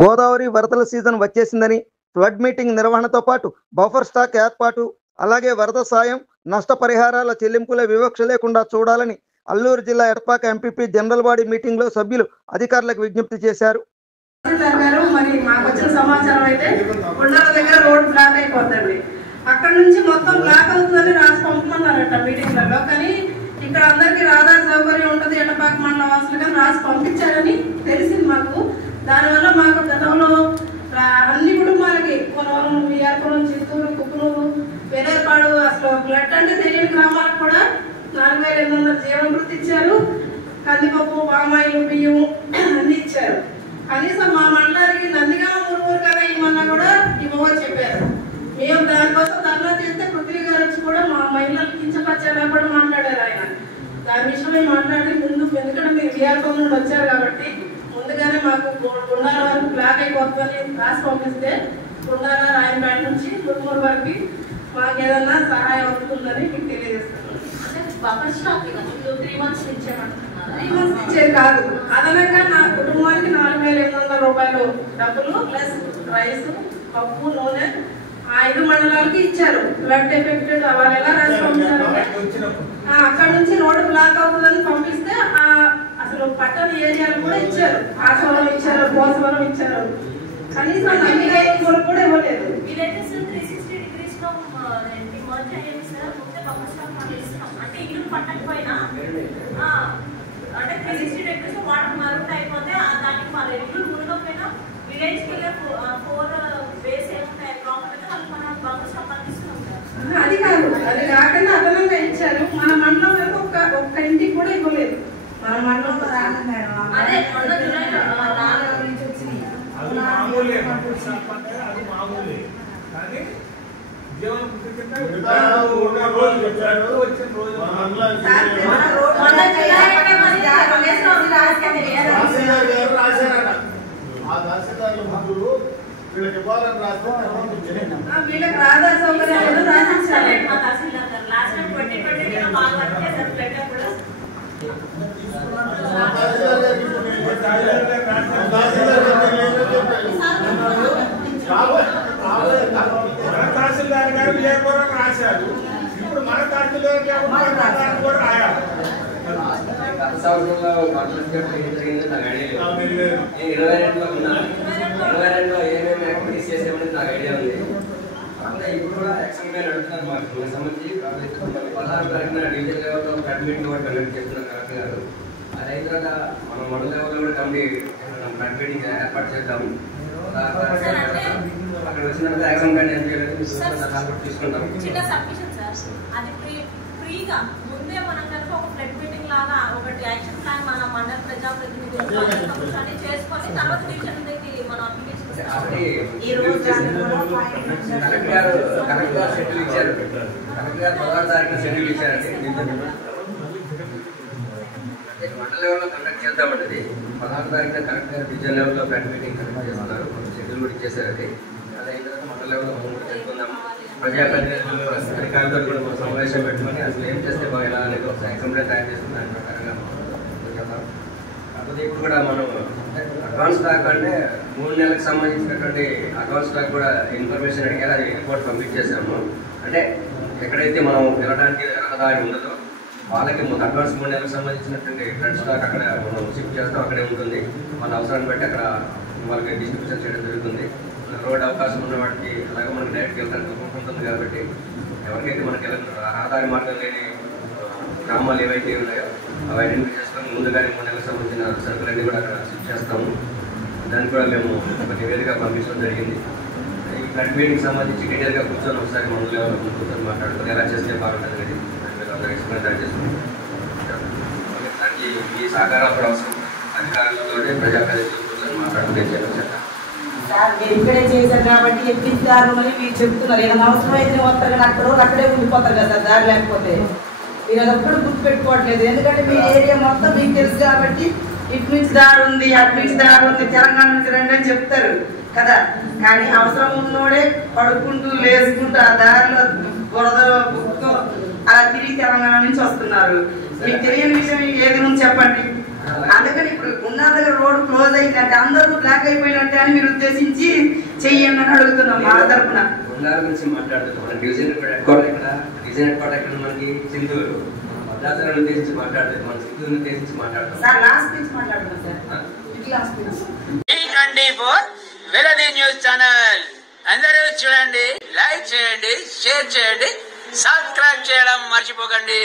గోదావరి వరదల సీజన్ వచ్చేసిందని flood meeting నిర్వహణతో పాటు బఫర్ స్టాక్ ఏర్పాటు, అలాగే వరద సాయం, నష్టపరిహారాల చెల్లింపుల వివక్ష లేకుండా చూడాలని అల్లూరు జిల్లా Edapaka MPP general body meeting లో సభ్యులు అధికారులకు విజ్ఞప్తి చేశారు. సమాచారం అయితే కొండల దగ్గర రోడ్ బ్లాక్ అయిపోతుంది, అక్కడ నుంచి మొత్తం బ్లాక్ అవుతుందని రాసి పంపమన్నారట మీటింగ్లలో. కానీ ఇక్కడ అందరికి రహదారి సౌకర్యం ఉంటుంది ఎడపాక మండల వాసులు, కానీ రాసి పంపించారని తెలిసింది మాకు. దానివల్ల మాకు గతంలో అన్ని కుటుంబాలకి కొనవరం, విఆర్పురం, చిత్తూరు, కుక్కునూరు, పెరేపాడు, అసలు బ్లడ్ అంటే తెలియని గ్రామాలకు కూడా 4,500 జీవనభృతి ఇచ్చారు. కందిపప్పు, పామాయిలు, బియ్యం అన్ని ఇచ్చారు. కనీసం మా మండలానికి నందిగామ ఊరు కదా ఇవన్నా కూడా ఇవ్వమని చెప్పారు. మేము దానికోసం ధర్నా చేస్తే పృథ్వీ గారు వచ్చి కూడా మా మహిళలు కించపరిచేలా కూడా మాట్లాడారు. ఆయన దాని విషయమే మాట్లాడి ముందు, ఎందుకంటే మీరు విఆర్పురం నుండి వచ్చారు కాబట్టి ముందుగానే మాకు గుండాల వరకు బ్లాక్ అయిపోతుందని రాసి పంపిస్తే గుండాల, రాయనపేట నుంచి కుటుంబం వరకు మాకు ఏదన్నా సహాయం అవుతుందని మీకు తెలియజేస్తున్నాను.3 months ఇచ్చేది కాదు, అదనంగా నా కుటుంబానికి 4,500 రూపాయలు డబ్బులు ప్లస్ రైస్, పప్పు, నూనె 5 మండలాలకి ఇచ్చారు. ఫ్లడ్ ఎఫెక్టెడ్ వాళ్ళు ఎలా రాసి పంపించారు, అక్కడ నుంచి రోడ్డు బ్లాక్ అవుతుందని పంపిస్తే అసలు పట్టణ ఏరియాలు కూడా ఇచ్చారు. ఆశవరం ఇచ్చారు, పోసవరం ఇచ్చారు, కనీసం నందిగామ కూడా ఇవ్వలేదు. అంటే ఇల్లు పట్టకపోయినా అంటే 360 degrees వాటర్ మరుగుట్ అయిపోతే దానికి మన ఇల్లు మునగకపోయినా విలేజ్కి వెళ్ళే 4 వేస్ ఏముంటాయి ప్రాబ్లం అయితే వాళ్ళు మన బంగారు సంపాదిస్తున్నాం. అది కాదు, అది కాకుండా అదనంగా ఇచ్చారు. మన మండలం వరకు ఒక్క ఇంటికి కూడా ఇవ్వలేదు. మన మండలంలో అదే మొన్న జూలైలో వీళ్ళకి రహదారి సౌకర్యాలు రాసించారు. లాస్ట్ టైం 2020 బాగా వర్క్ చేశారు. ఫ్లడ్ అప్పుడు తహసీల్దార్ గారు లేకపోవడం రాశారు. ఇప్పుడు మన తహసీల్దార్ కూడా రాయాలి. గత సంవత్సరంలో జరిగింది నాకు ఐడియా లేదు. 22లో ఉన్నాను. 22లో ఏమేమి యాక్టివిటీస్ చేసామని నాకు ఐడియా ఉంది. కాకుండా ఇప్పుడు కూడా యాక్షన్ గా నడుపుతున్నారు. మాకు సంబంధించి 16 తారీఖున డివిజన్ లెవెల్లో ఫ్లడ్ మీటింగ్ కూడా కండక్ట్ చేస్తున్నారు కలెక్టర్ గారు. అది అయిన తర్వాత మనం మండల లెవెల్లో కూడా కమిటీ ఫ్లడ్ మీటింగ్ ఏర్పాటు చేద్దాము. అక్కడ వచ్చిన యాక్షన్ ప్లాన్ తీసుకుంటాం. చిన్న సబ్మిషన్ సార్, అది ఫ్రీగా ముందే మనం కనుక ఒక ఫ్లడ్ మీటింగ్ లాగా ఒకటి యాక్షన్ ప్లాన్ మన మండల ప్రజాప్రతినిధులు చేసుకొని తర్వాత డివిజన్ దగ్గరికి మనం అప్లికేషన్ కలెక్టర్ గారు షెడ్యూల్ ఇచ్చారు. కలెక్టర్ గారు 16 తారీఖున షెడ్యూల్ ఇచ్చారండి. మండల లెవెల్లో కండక్ట్ చేద్దామండి. 16 తారీఖున కలెక్టర్ గారు డివిజన్ లెవెల్లో ఫ్లడ్ మీటింగ్ కండక్ట్ చేస్తున్నారు. షెడ్యూల్ కూడా ఇచ్చేసారు. అది అయిన తర్వాత మండల లెవెల్లో మనం కూడా చెప్పుకుందాం. ప్రజాప్రతినిధులు అధికారులతో కూడా మనం సమావేశం పెట్టుకొని అసలు ఏం చేస్తే బాగా ఎలా అనేది ఒక ఎగ్జాంపుల్ తయారు చేస్తున్న దాని ప్రకారంగా చెప్తాం. కాకపోతే ఇప్పుడు కూడా మనం అడ్వాన్స్ స్టాక్ అంటే 3 నెలలకు సంబంధించినటువంటి అడ్వాన్స్ స్టాక్ కూడా ఇన్ఫర్మేషన్ అడిగారు. అది రిపోర్ట్ పంపించేసాము. అంటే ఎక్కడైతే మనం వెళ్ళడానికి రహదారి ఉండదో వాళ్ళకి అడ్వాన్స్ 3 నెలలకు సంబంధించినటువంటి ఫ్రంట్ స్టాక్ అక్కడ మనం షిఫ్ట్ చేస్తాం. అక్కడే ఉంటుంది. మన అవసరాన్ని బట్టి అక్కడ వాళ్ళకి డిస్ట్రిబ్యూషన్ చేయడం జరుగుతుంది. రోడ్ అవకాశం ఉన్న వాటికి అలాగే మనకి డైరెక్ట్గా వెళ్ళడానికి ఉంటుంది కాబట్టి ఎవరికైతే మనకి రహదారి మార్గం లేని గ్రామాలు ఏవైతే ఉన్నాయో అవి ఐడెంటిఫై చేసుకొని ముందుగానే 3 నెలలకు సంబంధించిన సరుకులన్నీ కూడా అక్కడ షిఫ్ట్ చేస్తాము. దాన్ని కూడా మేము ఒక నివేదిక పంపించడం జరిగింది. ఈ ఫ్లడ్ మీటింగ్కి సంబంధించి డీటెయిల్గా కూర్చొని ఒకసారి మన లెవెల్లో కూర్చొని మాట్లాడుకొని ఎలా చేస్తే బాగుంటుంది అనేది అందరూ ఎక్స్ప్లెయిన్ తయారు చేసుకుంటాం. దానికి ఈ సహకారం కూడా అవసరం. అధికారులతోనే ప్రజాప్రతినిధులు కూర్చొని మాట్లాడుకునే చేయాలి. మీరు ఇక్కడే చేశారు కాబట్టి ఎప్పిస్తారు అని మీరు చెప్తున్నారు. ఏదైనా అవసరం అయితే వస్తారు కానీ అక్కడే ఉండిపోతారు కదా దారి లేకపోతే. మీరు అది ఒక్కడు గుర్తుపెట్టుకోవట్లేదు. ఎందుకంటే మీ ఏరియా మొత్తం మీకు తెలుసు కాబట్టి ఇటు నుంచి దారి ఉంది, అటు నుంచి దారి ఉంది, తెలంగాణ నుంచి రండి అని చెప్తారు కదా. కానీ అవసరం ఉన్నోడే పడుకుంటూ లేసుకుంటూ ఆ దారిలో బురదలో బుక్తో అలా తిరిగి తెలంగాణ నుంచి వస్తున్నారు. మీకు తెలియని విషయం ఏది నుంచి చెప్పండి. అందుకని ఇప్పుడు గుండాల దగ్గర రోడ్ క్లోజ్ అయిందంటే అందరూ బ్లాక్ అయిపోయినట్టే అని మీరు ఉద్దేశించి చెయ్యండి అని అడుగుతున్నాం మా తరఫున. గుండాల గురించి మాట్లాడుతున్నాం. డివిజన్ హెడ్ క్వార్టర్ ఎక్కడ మనకి చింతూరు. భద్రాచలం ఉద్దేశించి మాట్లాడుతుంది, మన చింతూరుని ఉద్దేశించి మాట్లాడుతున్నాం. సార్ లాస్ట్ నుంచి మాట్లాడుతున్నాం సార్. ఇట్లా వెలది న్యూస్ ఛానల్ అందరూ చూడండి, లైక్ చేయండి, షేర్ చేయండి, సబ్స్క్రైబ్ చేయడం మర్చిపోకండి.